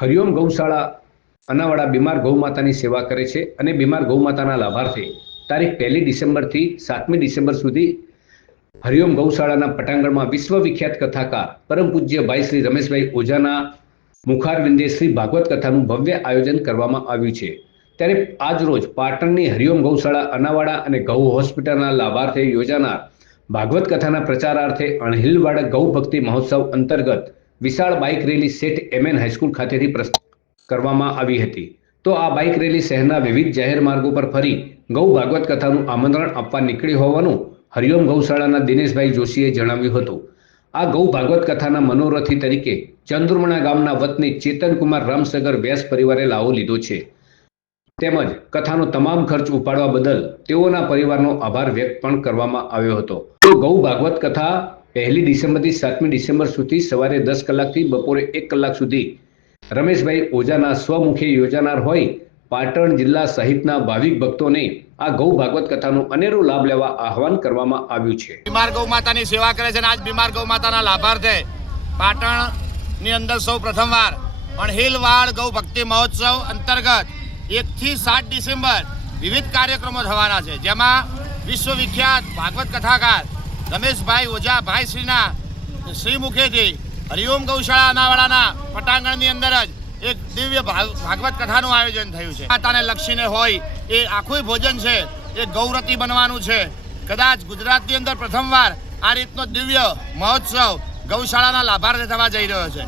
હરિઓમ ગૌશાળા અનાવાડા બીમાર ગૌમાતાની સેવા કરે છે અને બીમાર ગૌમાતાના લાભાર્થે તારીખ 1 ડિસેમ્બરથી 7મી ડિસેમ્બર સુધી હરિઓમ ગૌશાળાના પટાંગણમાં વિશ્વવિખ્યાત કથાકાર પરમ પૂજ્ય ભાઈ શ્રી રમેશભાઈ ઓઝાના મુખારવિંદે શ્રી ભાગવત કથાનું ભવ્ય આયોજન કરવામાં આવ્યું છે। ત્યારે આજ રોજ પાટણની હરિઓમ ગૌશાળા અનાવાડા અને ગૌ હોસ્પિટલના લાભાર્થે યોજાનાર ભાગવત કથાના પ્રચારાર્થે અણહિલવાડ ગૌ ભક્તિ મહોત્સવ અંતર્ગત વિશાળ બાઇક રેલી શેઠ એમએન હાઈસ્કૂલ ખાતેથી કરવામાં આવી હતી। તો આ બાઇક રેલી શહેરના વિવિધ જાહેર માર્ગો પર ફરી ગૌ ભાગવત કથાનું આમંત્રણ આપવા નીકળી હોવાનું હરિઓમ ગૌશાળાના દિનેશભાઈ જોશીએ જણાવ્યું હતું। આ ગૌ ભાગવત કથાના મનોરથી તરીકે ચંદ્રમણા ગામના વતની ચેતનકુમાર રામસગર વ્યાસ પરિવારે લાવો લીધો છે તેમજ કથાનો તમામ ખર્ચ ઉપાડવા બદલ તેઓના પરિવારનો આભાર વ્યક્ત પણ કરવામાં આવ્યો હતો। તો ગૌ ભાગવત કથા 1 ડિસેમ્બરથી 7મી ડિસેમ્બર સુધી સવારે 10 કલાકથી બપોરે 1 કલાક સુધી રમેશભાઈ ઓઝાના સ્વમુખે યોજાનાર હોય પાટણ જિલ્લા સહિતના ભાવિક ભક્તોને આ ગૌ ભાગવત કથાનો અનેરો લાભ લેવા આહવાન કરવામાં આવ્યું છે। બીમાર ગૌ માતાની સેવા કરે છે અને આજ બીમાર ગૌ માતાના લાભાર્થે પાટણની અંદર સૌ પ્રથમવાર અણહિલવાડ ગૌ ભક્તિ મહોત્સવ અંતર્ગત 1 થી 7 ડિસેમ્બર વિવિધ કાર્યક્રમો થવાના છે, જેમાં વિશ્વવિખ્યાત ભાગવત કથાકાર રમેશભાઈ ઓઝા ભાઈશ્રીના શ્રી મુખેથી હરિઓમ ગૌશાળા અનાવાડાના પટાંગણની અંદર જ એક દિવ્ય ભાગવત કથાનું આયોજન થયું છે। માતાને લક્ષીને હોય એ આખું ભોજન છે એ ગૌરતી બનવાનું છે। કદાચ ગુજરાતની અંદર પ્રથમવાર આ રીતનો દિવ્ય મહોત્સવ ગૌશાળાના લાભાર્થે થવા જઈ રહ્યો છે।